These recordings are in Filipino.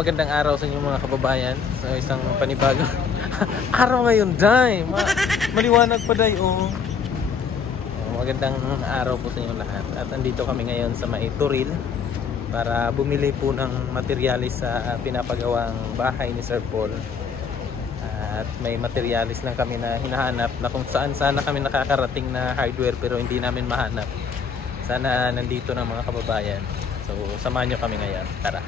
magandang araw sa inyo mga kababayan. So isang panibago araw ngayon, Day. Maliwanag pa, Day. Magandang araw po sa inyo lahat. At andito kami ngayon sa May Turil para bumili po ng materialis sa pinapagawang bahay ni Sir Paul. At may materialis lang kami na hinahanap na kung saan sana kami nakakarating na hardware pero hindi namin mahanap. Sana nandito ng mga kababayan. So samahan nyo kami ngayon. Tara.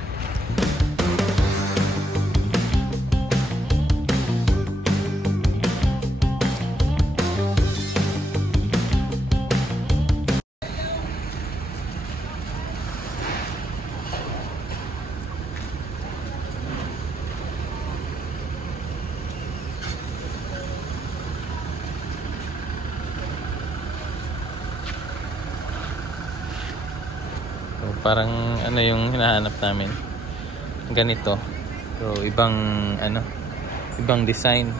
Parang ano yung hinahanap namin, ganito. So ibang design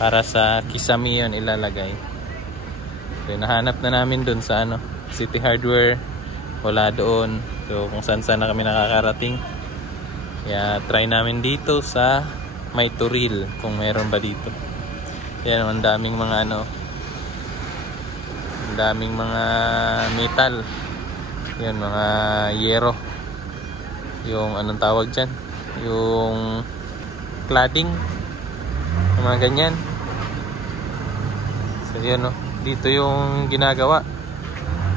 para sa kisame yun ilalagay. So nahanap na namin dun sa City Hardware, wala doon. So kung saan na kami nakakarating, kaya try namin dito sa May Turil kung meron ba dito. Yan, ang daming mga daming mga metal. Yan, mga yero. Yung anong tawag dyan? Yung cladding. Yung mga ganyan. So yan, dito yung ginagawa.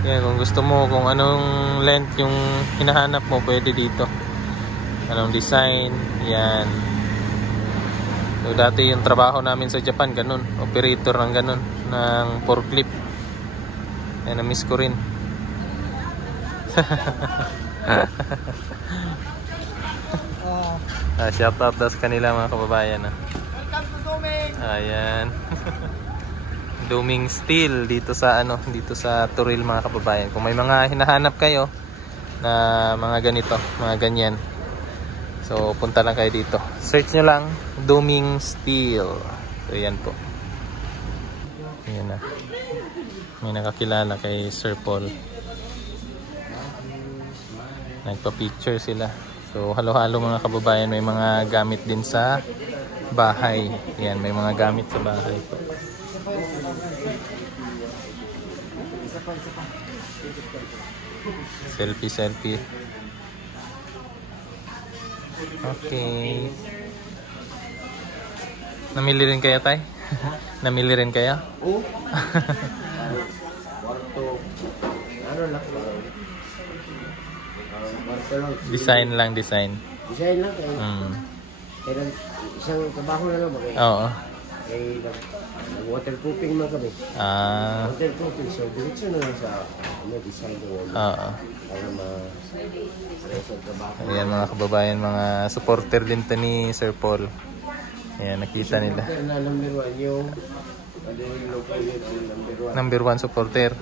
Yan, kung gusto mo, kung anong length yung hinahanap mo, pwede dito. Anong design. Yan. So dati yung trabaho namin sa Japan, ganun. Operator ng ganun. Ng forklift. Yan, na-miss ko rin. Shout out sa kanila mga kababayan. Welcome to Duming. Ayan. Duming Steel dito sa Turil mga kababayan. Kung may mga hinahanap kayo na mga ganito, mga ganyan. So punta lang kayo dito. Search nyo lang Duming Steel. So yan po. Ayan na. May nakakilala kay Sir Paul. Nagpa-picture sila. So halo-halo mga kababayan, may mga gamit din sa bahay. Yan, may mga gamit sa bahay po. Selfie. Okay. Namili rin kaya tay? Namili rin kaya? Oo. Ano lang? Design lang. Design lang kayo. Kaya isang trabaho na lang. Oo. Kaya waterproofing man kami. Waterproofing. So, diretso na lang sa design doon. Oo. Para sa trabaho. Ayan mga kababayan, mga supporter din to ni Sir Paul. Ayan, nakita nila. Number 1 yung number 1 supporter.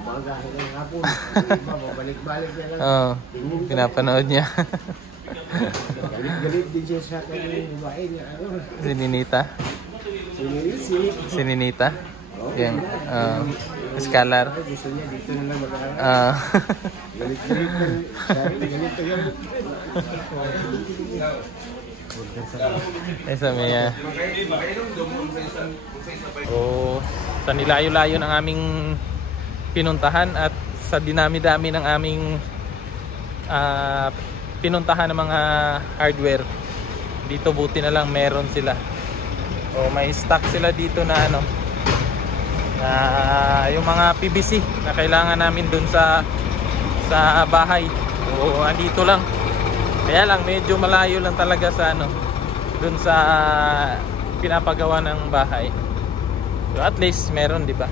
Umaga hanggang hapon. Babalik-balik na lang. Oo. Pinapanood niya. Galit din siya sa kanyang babae niya. Si Ninita. Si Ninita. Yan. Scholar. Gusto niya dito na lang mag-aaral. Galit-galit na. Galit. Esa Mia. Sa nilayo-layo ng aming pinuntahan at sa dinami-dami ng aming pinuntahan ng mga hardware, dito buti na lang meron sila. May stock sila dito na yung mga PVC na kailangan namin dun sa bahay. Andito lang. Kaya lang medyo malayo lang talaga sa dun sa pinapagawa ng bahay. So at least meron, di ba?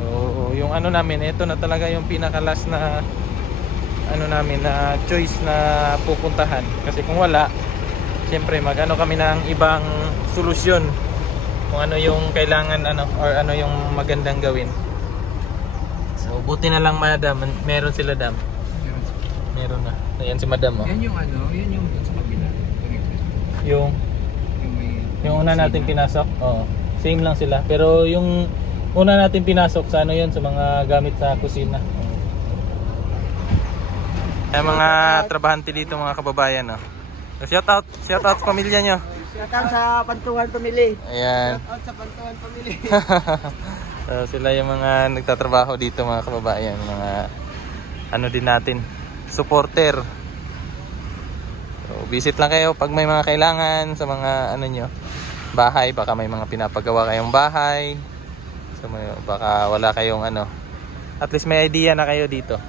So yung namin, ito na talaga yung pinaka-last na namin na choice na pupuntahan. Kasi kung wala, siyempre kami ng ibang solusyon kung ano yung kailangan or ano yung magandang gawin. So buti na lang madam, meron sila dam. Meron na. Ayan si madam. Yan yung yan yung sa kabila. Yung una natin pinasok. Oo. Same lang sila. Pero yung una natin pinasok sa yun, sa mga gamit sa kusina. Kaya mga trabahante dito mga kababayan, no. So, shout out sa pamilya nyo. Shout out sa Pantuan Family. Ayan. Shout out sa Pantuan Family. So, sila yung mga nagtatrabaho dito mga kababayan, mga ano din natin, supporter. So, visit lang kayo pag may mga kailangan sa mga ano nyo, bahay, baka may mga pinapagawa kayong bahay. So, baka wala kayong ano, at least may idea na kayo dito.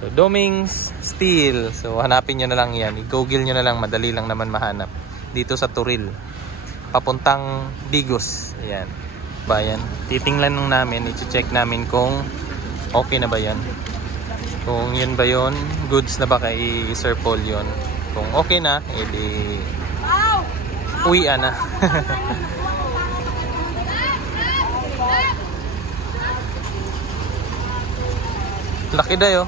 So, Doming's Steel. So, hanapin nyo na lang yan. I-google nyo na lang. Madali lang naman mahanap. Dito sa Turil. Papuntang Digos. Ayan. Bayan. Titingnan nung namin. I-check namin kung okay na ba yan. Kung yun ba yun. Goods na ba kay Sir Paul yun. Kung okay na, edi uwian na. Laki dayo.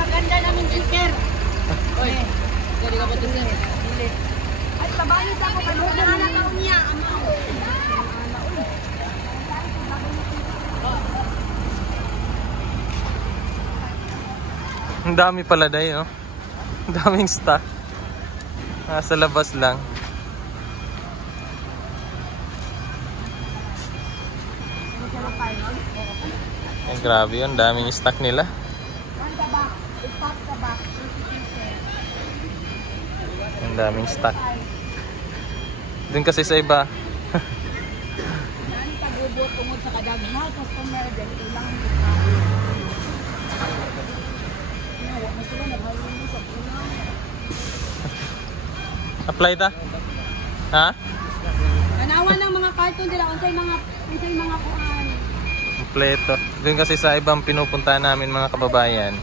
Maganda namin sticker. Oy, jadi ka ba ito sir? Dili. Ay, pabayos ako. Panunganan ako niya. Ang dami pala dayo. Ang daming stock. Nasa labas lang. Ay, grabe yun. Daming stock nila. Ang daming stock. Doon kasi sa iba. Apply ta? Ha? Tanawan ng mga cartoon nila. Unsay mga kuan. Kompleto. Doon kasi sa ibang pinupunta namin mga kababayan,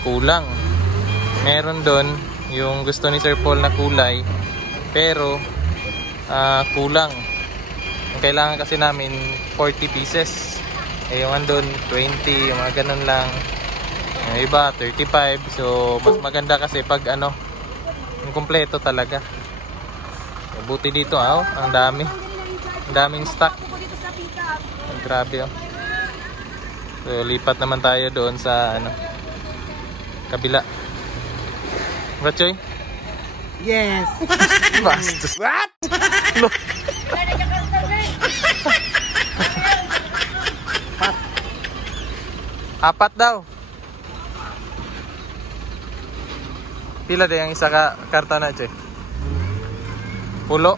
kulang. Meron doon yung gusto ni Sir Paul na kulay, pero kulang. Ang kailangan kasi namin 40 pieces. Eh yung andun 20, yung mga ganun lang. Yung iba 35. So mas maganda kasi pag ano, yung kompleto talaga. Buti dito, ang dami. Ang daming stock. Grabe, oh. So lipat naman tayo doon sa ano, kabila. Rachoy? Yes. Bastos. What? Look. Apat daw. Pila din ang isa ka karton na, Choy? Pulo.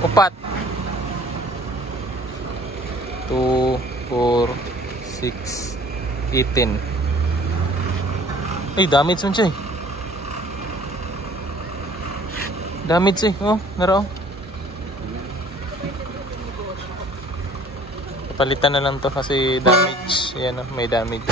Upat. 2, 4, 6, 18. Ay, damage man siya eh. Damage eh. Oh, naro. Palitan na lang to kasi damage. Yan, oh, may damage.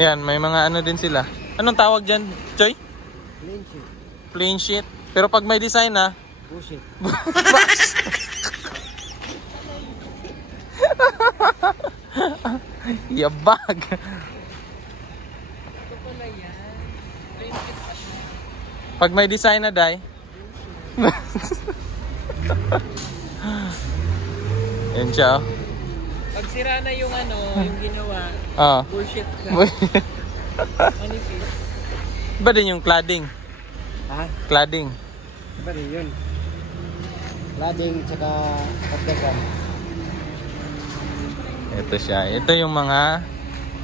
Yan, may mga ano din sila. Anong tawag dyan, Choy? Plain sheet. Plain sheet. Pero pag may design na, Bullshit. yabag. Pag may design na, Day. Yan siya, oh. Pag sira na yung ano, yung ginawa, bullshit ka. Manipis. Iba din yung cladding. Ha? Cladding. Iba rin yun. Cladding tsaka pagdagan. Ito siya. Ito yung mga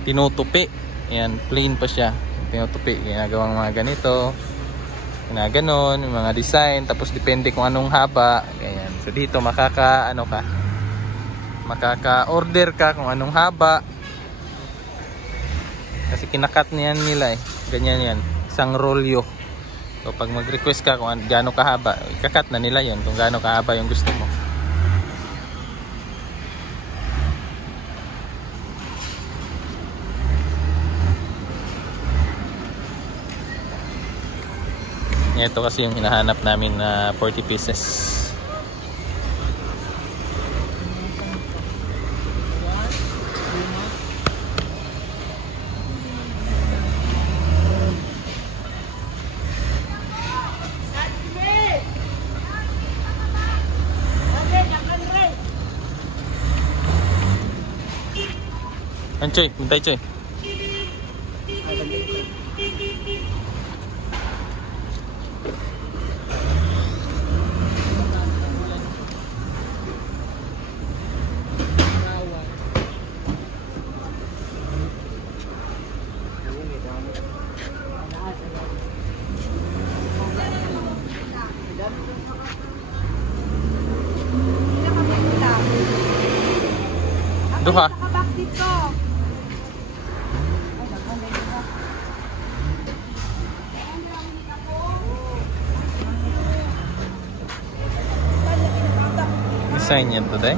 tinutupi. Ayan, plain pa siya. Tinutupi. Ginagawang mga ganito. Ginaganon, yung mga design. Tapos depende kung anong haba. Ganyan. So dito makaka-order ka kung anong haba. Kasi kinakat niyan nila eh. Ganyan yan. Isang rolyo. So pag mag-request ka kung gaano kahaba, ikakat na nila yan kung gaano kahaba yung gusto mo. Ito kasi yung hinahanap namin na 40 pieces. Ang Choy, bintay Choy. Duha. Nakabox dito. Design yan today.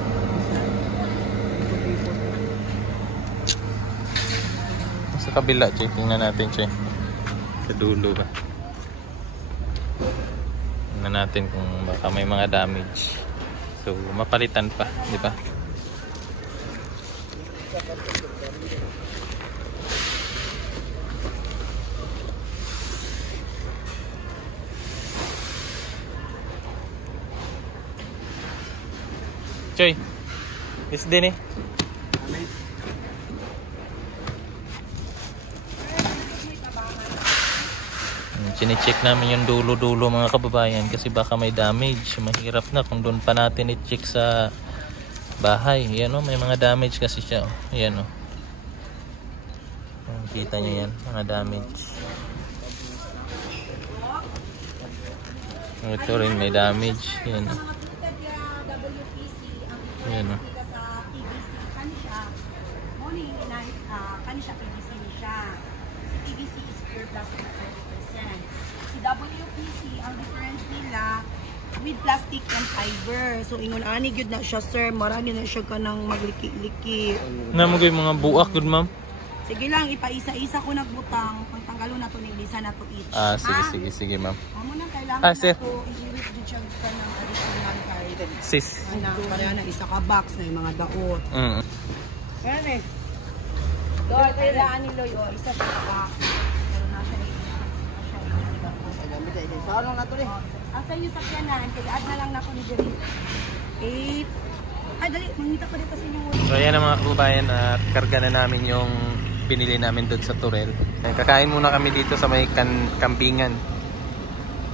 Sa kabila, check. Tingnan natin, check. Sa dulo ba? Tingnan natin kung baka may mga damage. So, mapalitan pa, di ba? Choy, is din eh. Chine-check namin yung dulo-dulo mga kababayan kasi baka may damage. Mahirap na kung doon pa natin i-check sa bahay. Yan o, may mga damage kasi siya. Yan o. Kita nyo yan, mga damage. Ito rin may damage. Yan o. Yan o. PVC is pure plastic 30%. Si WPC, ang difference nila with plastic and fiber. So ingon ani gyud na siya sir, marami na siya kanang magliki-liki. Namoy mga buak gud ma'am. Sige lang, ipaisa-isa ko nagbutang. Pagtanggalon na to ni Lisa na to each. Sige ma'am. Amo na kailangan sir. na to i-irit gyud siya kanang additional card. Sis. Ana, pareha na isa ka box na yung mga daot. Yan eh. Doon, kailangan ni Loy, isa sa box. Pero nasa Sa ano na to rin? asa yung sakyanan, kaya-add na lang na ako ni Jerry. 8. Ay, dali, mangita pa dito sa inyo. So ayan na mga kababayan, karga na namin yung binili namin doon sa Turel. Kakain muna kami dito sa may kampingan.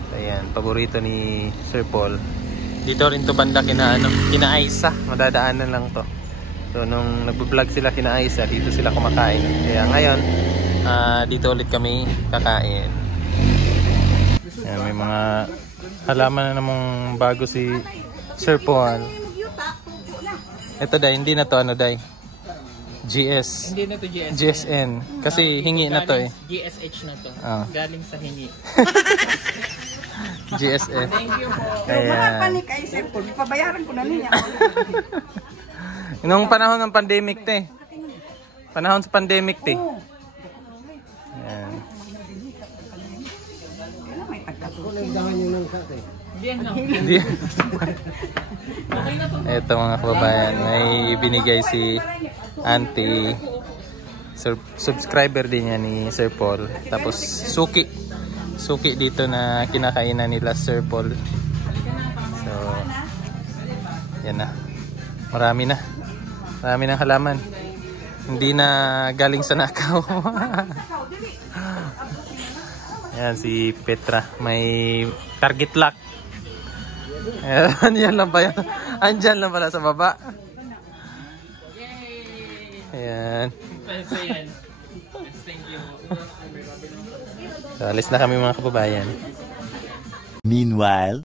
So ayan, paborito ni Sir Paul. Dito rin to banda kina Aisa, madadaanan lang to. So nung nagbo-vlog sila kina Aisa, dito sila kumakain. Kaya ngayon, dito ulit kami kakain. Ayan, may mga halaman na namang bago si Sir Paul. Ito dai, hindi na to ano dai. GS. Hindi na to GS. GSN. Kasi hingi na to eh. GSH na to. Galing sa hingi. GSF. Thank you po. Mga panik ay Sir Paul, pabayaran ko na niya. Nung panahon ng pandemic te. Panahon sa pandemic te. Ayan. Ito mga kababayan, may binigay si auntie. Subscriber din niya ni Sir Paul. Tapos suki dito na kinakainan nila Sir Paul. So yan na. Marami ng halaman. Hindi na galing sa nakaw. Yan si Petra, may target lock. Yan lang pa yan. Andyan lang pala sa baba. Ayan. Thank you. So, alis na kami mga kababayan. Meanwhile,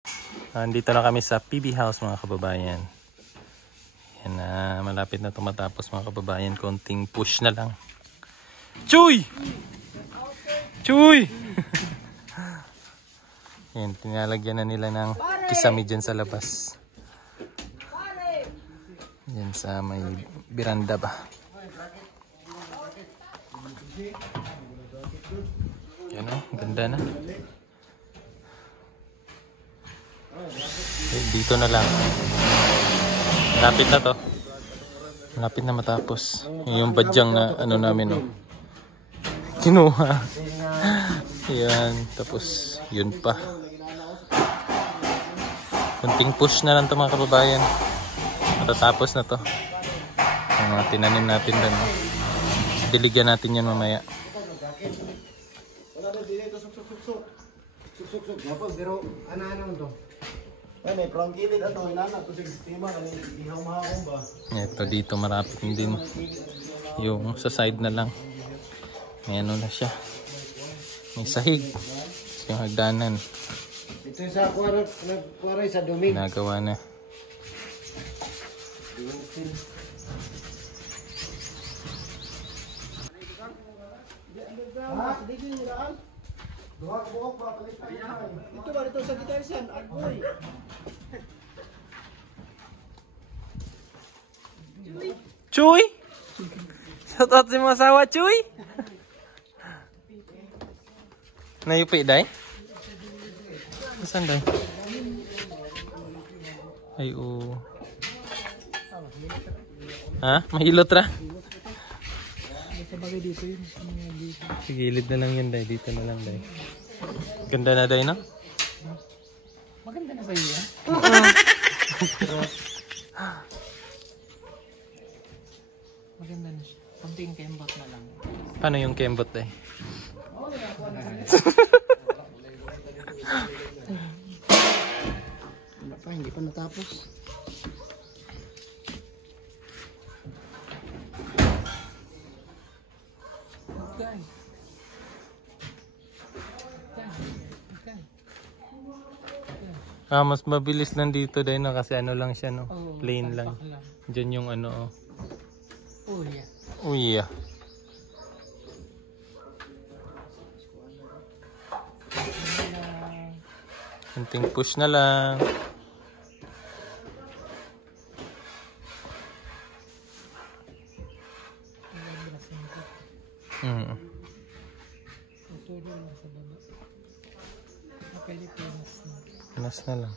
andito na kami sa PB House mga kababayan. Yan na, malapit na tumatapos mga kababayan. Konting push na lang. Chuy! Chuy! Yan, pinalagyan na nila ng kisame dyan sa labas. Yan sa may biranda ba. Yan o, ganda na. Dito na lang. Malapit na to. Malapit na matapos. Yung badyang na ano namin o. Kinuha. Yan. Tapos yun pa. Kunting push na lang to mga kababayan. Matatapos na to. Yung mga tinanim natin doon. Diligyan natin yan mamaya. Wala na dito suksuk. Suksuk. Pero ano to? Ay, may prangkilid ato. Inana to sa sistema. Ihaw mahakong ba? Ito dito marapit din. Yung sa side na lang. May ano na siya. May sahig. Yung hagdanan. Ito yung sa nagkuwaray sa dumi. Nagawa na. Ha? Dito yung niraan? Duha ka buhok ba? Palit tayo. Ito ba? Ito sa gitarsan. Agoy. Chuy! Shout out sa mga asawa, Chuy! Nayupi, day? Saan, day? Ay, oo. Ha? Mahilot ra? Sa gilid na lang yun, day. Dito na lang, day. Ganda na, day, no? Maganda na sa'yo yan. Maganda na siya. Kunting kembot na lang. Paano yung kembot, day? Wala pa, hindi pa natapos. Okay. Mas mabilis nandito, day, no? Kasi ano lang siya, no? Oh, plain lang. Diyan yung ano, oh. Oh, yeah. Oh, yeah. Kunting push na lang. Pinas na lang.